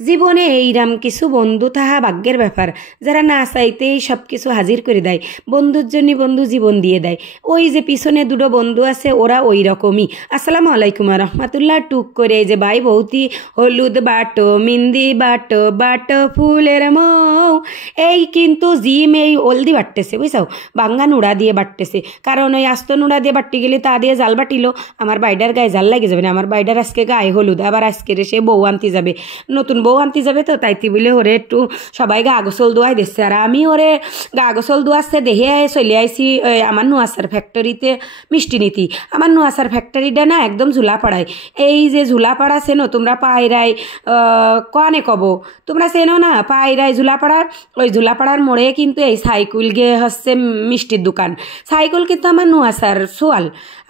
জীবনে এইরাম কিছু বন্ধু তাহা ভাগ্যের ব্যাপার, যারা না চাইতেই সব কিছু হাজির করে দেয়। বন্ধুর জন্য বন্ধু জীবন দিয়ে দেয়। ওই যে পিছনে দুটো বন্ধু আছে, ওরা ওই রকমই। আসসালামু আলাইকুম রহমতুল্লাহ। টুক করে এই যে ভাই বৌতি হলুদ বাটো মিন্দি বাটো বাটো ফুলের মৌ, এই কিন্তু জিম এই হলদি বাটতেছে, বুঝছাও, বাঙ্গা নুড়া দিয়ে বাটতেছে। কারণ ওই আস্ত নুড়া দিয়ে বাটতে গেলে তা দিয়ে জাল বাটিলো, আমার বাইডার গায়ে জাল লাগে যাবে না। আমার বাইডার আজকে গায়ে হলুদ, আবার আজকে সে বউ আনতে যাবে, নতুন বউ আনতে যাবে। তো তাইতে বলে ওরে একটু সবাই গা গোসল দোয়াই দিচ্ছে, আর আমি ওরে গা গোসল দোয়াচ্ছে দেখে চলে আইসি আমার নোয়াশার ফ্যাক্টরিতে মিষ্টি নীতি। আমার নোয়াশার ফ্যাক্টরিটা না একদম ঝুলাপাড়ায়। এই যে ঝুলাপাড়া চেনো তোমরা? পায়রায় কনে কব, তোমরা চেনো না পায়রায় ঝুলাপাড়ার? ওই ঝুলাপাড়ার মোড়ে কিন্তু এই সাইকেল গিয়ে হচ্ছে মিষ্টির দোকান। সাইকেল কিন্তু আমার নোয়াশার সোয়াল,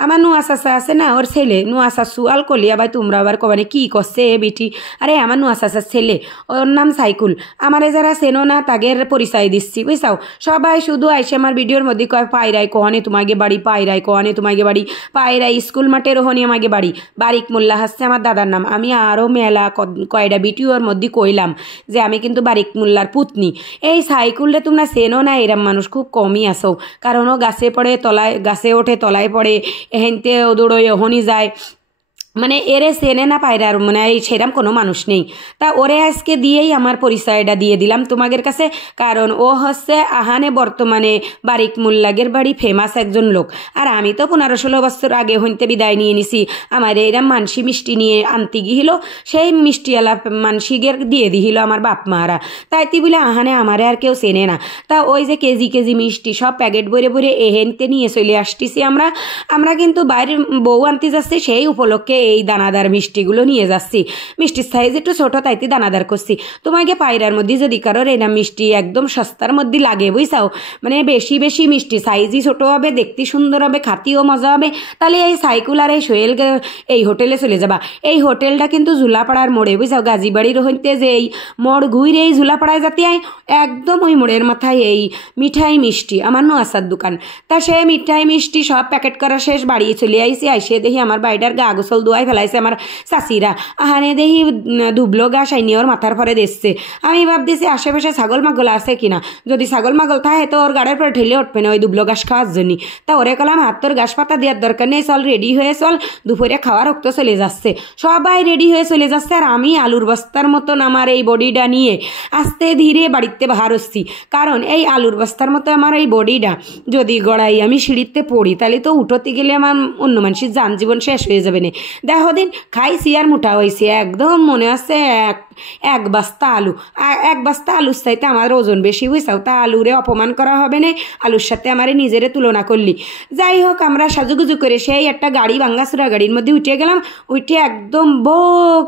আমার নোয়াশা আছে না, ওর ছেলে নোয়াশার সোয়াল কলিয়া ভাই। তোমরা আবার কবানে কি করছে এ বিটি? আরে আমার নোয়াশার ছেলে, ওর নাম সাইকুল। আমারে যারা চেনো না তাগের পরিচয় দিচ্ছি, বুঝছাও। সবাই শুধু আইসে আমার ভিডিওর মধ্যে কয় পায়রায় কোহানে তোমাকে বাড়ি, পায়রায় কোহানে তোমাকে বাড়ি, পায়রায় স্কুল মাঠে রোহনি আমাকে বাড়ি। বারিক মোল্লা হচ্ছে আমার দাদার নাম। আমি আরও মেলা কয়টা ভিডিওর মধ্যে কইলাম যে আমি কিন্তু বারিক মোল্লার পুতনি। এই সাইকুলটা তোমরা চেনো না, এরম মানুষ খুব কমই আসো। কারণ ও গাছে পড়ে তলায়, গাছে ওঠে তলায় পড়ে, এহেনতে দৌড়োয় ওহনি যায়, মানে এরে চেনে না পায়রার, মানে এই সেরম কোনো মানুষ নেই। তা ওরে আজকে দিয়েই আমার পরিচয়টা দিয়ে দিলাম তোমাদের কাছে। কারণ ও হচ্ছে আহানে বর্তমানে বারিক মোল্লাগের বাড়ি ফেমাস একজন লোক। আর আমি তো 15-16 বছর আগে হইতে বিদায় নিয়ে নিছি। আমার এইরম মানসি মিষ্টি নিয়ে আনতে গিয়েছিল, সেই মিষ্টিওয়ালা মানসিগের দিয়ে দিহিল আমার বাপ মারা। তাইতে বলে আহানে আমারে আর কেউ চেনে না। তা ওই যে কেজি কেজি মিষ্টি সব প্যাকেট ভরে ভরে এহেনতে নিয়ে চলে আসতেছি আমরা কিন্তু বাইরের বউ আনতে যাচ্ছি, সেই উপলক্ষে এই দানাদার মিষ্টিগুলো নিয়ে যাচ্ছি। মিষ্টির সাইজ একটু ছোট, তাইতে দানাদার করছি। তোমাকে পায়রার মধ্যে যদি কারোর এই না মিষ্টি একদম সস্তার মধ্যে লাগে, বুঝছাও, মানে বেশি বেশি মিষ্টি, সাইজই ছোট হবে, দেখতে সুন্দর হবে, খাতিও মজা হবে, তাহলে এই সাইকুল আর এই সোহেল এই হোটেলে চলে যাবা। এই হোটেলটা কিন্তু ঝুলাপাড়ার মোড়ে, বুঝছাও, গাজীবাড়ির হইতে যে এই মোড় ঘুরে এই ঝুলাপাড়ায় যাতে আয়, একদম ওই মোড়ের মাথায় এই মিঠাই মিষ্টি আমার নোয়াশার দোকান। তা সে মিঠাই মিষ্টি সব প্যাকেট করা শেষ, বাড়িয়ে চলে আইসি। আইসে দেখি আমার বাইডার গা গোসল দোয়াই ফেলাইছে আমার চাষিরা। আহানে দেখি ধুবলো গাছ আইনি ওর মাথার পরে দেখছে। আমি ভাবতেছি আশেপাশে ছাগল মাগল আছে কিনা, যদি ছাগল মাগল থাকে তো ওর গাড়ির পরে ঠেলে উঠবে না ওই ধুবলো গাছ খাওয়ার জন্য। তা ওরে কলাম হাত তোর গাছ পাতা দেওয়ার দরকার নেই, চল রেডি হয়ে চল, দুপুরে খাওয়ার রক্ত চলে যাচ্ছে। সবাই রেডি হয়ে চলে যাচ্ছে, আর আমি আলুর বস্তার মতন আমার এই বডিটা নিয়ে আস্তে ধীরে বাড়িতে বাহার হচ্ছি। কারণ এই আলুর বস্তার মতো আমার এই বডিটা যদি গড়াই আমি সিঁড়িতে পড়ি, তাহলে তো উঠোতে গেলে আমার অন্য মানুষের যান জীবন শেষ হয়ে যাবে না। দেখো দিন খাইছি আর মোটা হয়েছে, একদম মনে আছে এক বস্তা আলু, এক বস্তা আলুর চাইতে আমার ওজন বেশি, বুঝছাও। তা আলুরে অপমান করা হবে না, আলুর সাথে আমার নিজেরে তুলনা করলি। যাই হোক, আমরা সাজুগুজু করে সেই একটা গাড়ি, ভাঙ্গাচুরা গাড়ির মধ্যে উঠে গেলাম। উঠে একদম বো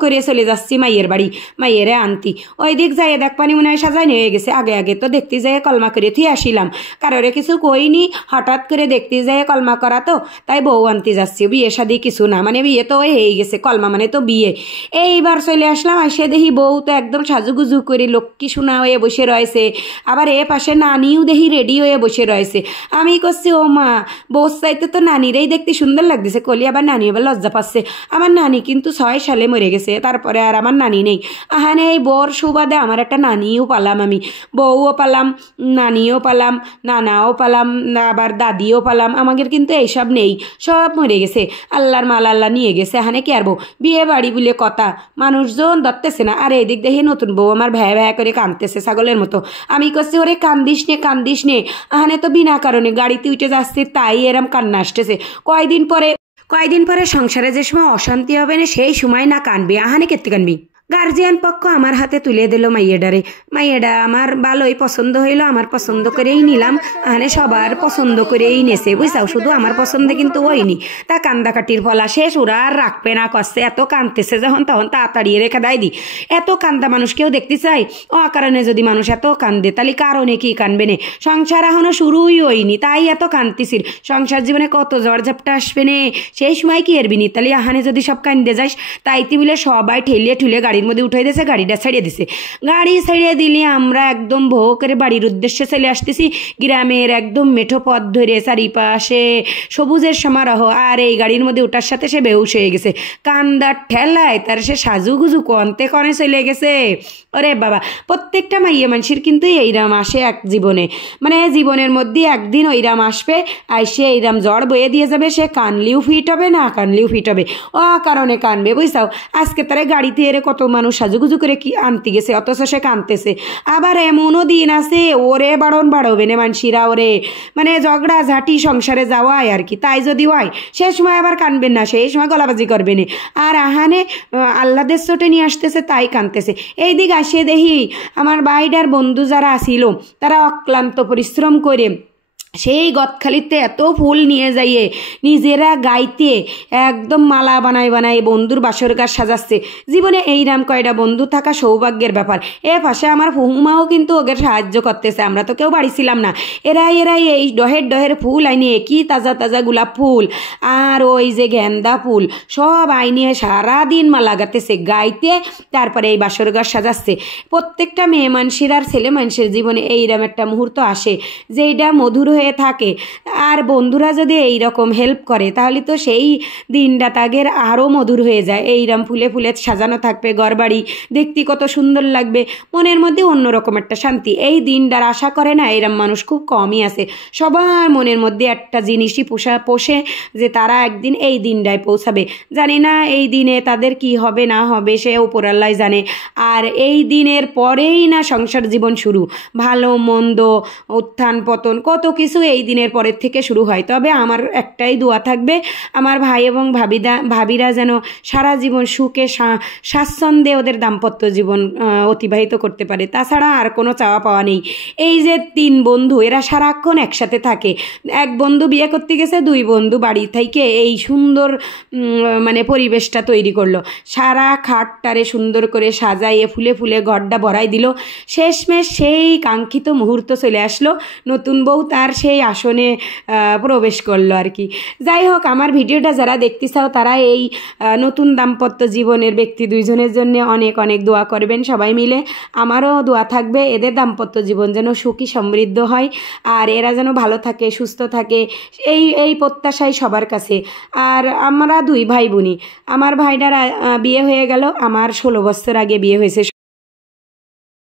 করে চলে যাচ্ছি মাইয়ের বাড়ি, মাইয়েরে আনতি। ওই দিক যাই দেখবানি মনে হয় সাজাই নিয়ে গেছে। আগে আগে তো দেখতে যাই কলমা করে থিয়ে আসিলাম, কারোরে কিছু কইনি, হঠাৎ করে দেখতে যাই কলমা করা, তো তাই বউ আনতে যাচ্ছি। বিয়ে শাদি কিছু না, মানে বিয়ে তো হয়ে গেছে, কলমা মানে তো বিয়ে। এইবার চলে আসলাম, আসে দেখি বউ তো একদম সাজুগুজু করে লক্ষ্মী সোনা হয়ে বসে রয়েছে। আবার এ পাশে নানিও দেখি রেডি হয়ে বসে রয়েছে। আমি করছি ও মা, বউর চাইতে তো নানিরাই দেখতে সুন্দর লাগতেছে। কলি আবার নানি আবার লজ্জা পাচ্ছে। আমার নানি কিন্তু 6 সালে মরে গেছে, তারপরে আর আমার নানি নেই। আহানে এই বর সুবাদে আমার একটা নানিও পালাম, আমি বউও পালাম, নানিও পালাম, নানাও পালাম, আবার দাদিও পালাম। আমাদের কিন্তু এইসব নেই, সব মরে গেছে। আল্লাহর মাল আল্লাহ নিয়ে গেছে। হানে কি আর বউ, বিয়ে বাড়ি বলে কথা, মানুষজন ধরতেছে না। আর এদিক দেখি নতুন বউ আমার ভ্যা ভ্যা করে কাঁদতেছে ছাগলের মতো। আমি করছি ওরে কান্দিস নে কান্দিস নে। আহানে তো বিনা কারণে গাড়িতে উঠে যাচ্ছে, তাই এরম কান্না আসতেছে। কয়দিন পরে সংসারে যে সময় অশান্তি হবে না, সেই সময় না কানবি। আহানে কেতে কানবি? গার্জিয়ান পক্ষ আমার হাতে তুলে দিল মাইয়েডারে। মাইয়েডা আমার ভালোই পছন্দ হইলো, আমার পছন্দ করেই নিলাম। মানে সবার পছন্দ করেই নেছে, বুঝছাও, শুধু আমার পছন্দে কিন্তু হয়নি। তা কান্দাকাটির ফলা শেষ, ওরা আর রাখবে না করছে। এত কান্দতেছে যখন তখন তাড়াতাড়ি রেখে দেয় দি। এত কান্দা মানুষ কেউ দেখতে চাই? অকারণে যদি মানুষ এত কান্দে, তাহলে কারণে কি কানবে না? সংসার এখনো শুরুই হয়নি, তাই এত কান্দতেছিস। সংসার জীবনে কত ঝড়ঝাপটা আসবে না, সেই সময় কি এরবি নি? তাহলে আহানে যদি সব কান্দে যাস, তাইতে বলে সবাই ঠেলিয়ে ঠুলে গাড়ি গাড়ির মধ্যে উঠাই দিয়েছে, গাড়িটা ছাড়িয়ে দিছে। গাড়ি ছাড়িয়ে দিলে আমরা একদম ভো করে বাড়ির উদ্দেশ্যে চলে আসতেছি। গ্রামের একদম মেঠো পথ ধরে চারিপাশে সবুজের সমারোহ, আর এই গাড়ির মধ্যে ওঠার সাথে সে বেহুশ হয়ে গেছে। কান্দার ঠেলায় তার সে সাজুগুজু কনতে কনে চলে গেছে। ওরে বাবা, প্রত্যেকটা মাইয়া মানুষের কিন্তু এইরাম আসে এক জীবনে, মানে জীবনের মধ্যে একদিন ওইরাম আসবে, আইসে এইরাম জ্বর বয়ে দিয়ে যাবে। সে কানলিও ফিট হবে, না কানলিও ফিট হবে, ও কারণে কানবে, বুঝছাও। আজকে তারা গাড়িতে এরে কত মানুষ সাজুগুজু করে কি আনতে গেছে, অথচ সে কানতেছে। আবার এমনও দিন আছে ওরে বাড়ন বাড়বে না মানসিরা, ওরে মানে ঝগড়া ঝাঁটি সংসারে যাওয়ায় আর কি। তাই যদি হয় সে সময় আবার কানবেন না, সেই সময় গলাবাজি করবে না। আর আহানে আল্লাদের চোটে নিয়ে আসতেছে তাই কানতেছে। এই দিক আসে দেখি আমার বাইডার বন্ধু যারা আসিল তারা অক্লান্ত পরিশ্রম করে সেই গদখালিতে এত ফুল নিয়ে যাইয়ে নিজেরা গাইতে একদম মালা বানায় বানায় বন্ধুর বাসর গাছ সাজাচ্ছে। জীবনে এইরাম কয়টা বন্ধু থাকা সৌভাগ্যের ব্যাপার। এ পাশে আমার ফুহুমাও কিন্তু ওদের সাহায্য করতেছে, আমরা তো কেউ বাড়ি ছিলাম না। এরাই এই ডহের ফুল আইনে, কি তাজা তাজা গোলাপ ফুল আর ওই যে গেন্দা ফুল সব আইনিয়ে সারাদিন মালা গাতেছে গাইতে, তারপরে এই বাসর গাছ সাজাচ্ছে। প্রত্যেকটা মেয়ে মানুষের আর ছেলে মানুষের জীবনে এইরকম একটা মুহূর্ত আসে যেইটা মধুর হয়ে থাকে। আর বন্ধুরা যদি এই রকম হেল্প করে তাহলে তো সেই দিনটা তাদের আরও মধুর হয়ে যায়। এইরকম ফুলে ফুলে সাজানো থাকবে ঘরবাড়ি, দেখতে কত সুন্দর লাগবে, মনের মধ্যে অন্যরকম একটা শান্তি। এই দিনটার আশা করে না এরম মানুষ খুব কমই আছে। সবার মনের মধ্যে একটা জিনিসই পোষে যে তারা একদিন এই দিনটায় পৌঁছাবে। জানি না এই দিনে তাদের কি হবে না হবে, সে উপরাল্লাহ জানে। আর এই দিনের পরেই না সংসার জীবন শুরু, ভালো মন্দ উত্থান পতন কত কিছু এই দিনের পরের থেকে শুরু হয়। তবে আমার একটাই দোয়া থাকবে, আমার ভাই এবং ভাবিরা যেন সারা জীবন সুখে স্বাচ্ছন্দ্যে ওদের দাম্পত্য জীবন অতিবাহিত করতে পারে। তাছাড়া আর কোনো চাওয়া পাওয়া নেই। এই যে 3 বন্ধু এরা সারাক্ষণ একসাথে থাকে, এক বন্ধু বিয়ে করতে গেছে, 2 বন্ধু বাড়ি থেকে এই সুন্দর মানে পরিবেশটা তৈরি করলো। সারা খাটটারে সুন্দর করে সাজাইয়ে ফুলে ফুলে ঘরটা ভরাই দিল। শেষমেশ সেই কাঙ্ক্ষিত মুহূর্ত চলে আসলো, নতুন বউ তার সেই আসনে প্রবেশ করলো আর কি। যাই হোক, আমার ভিডিওটা যারা দেখতে চাও তারা এই নতুন দাম্পত্য জীবনের ব্যক্তি 2 জনের জন্য অনেক অনেক দোয়া করবেন সবাই মিলে। আমারও দোয়া থাকবে এদের দাম্পত্য জীবন যেন সুখী সমৃদ্ধ হয়, আর এরা যেন ভালো থাকে সুস্থ থাকে, এই প্রত্যাশাই সবার কাছে। আর আমরা 2 ভাই বোনই, আমার ভাইটার বিয়ে হয়ে গেল, আমার 16 বছর আগে বিয়ে হয়েছে।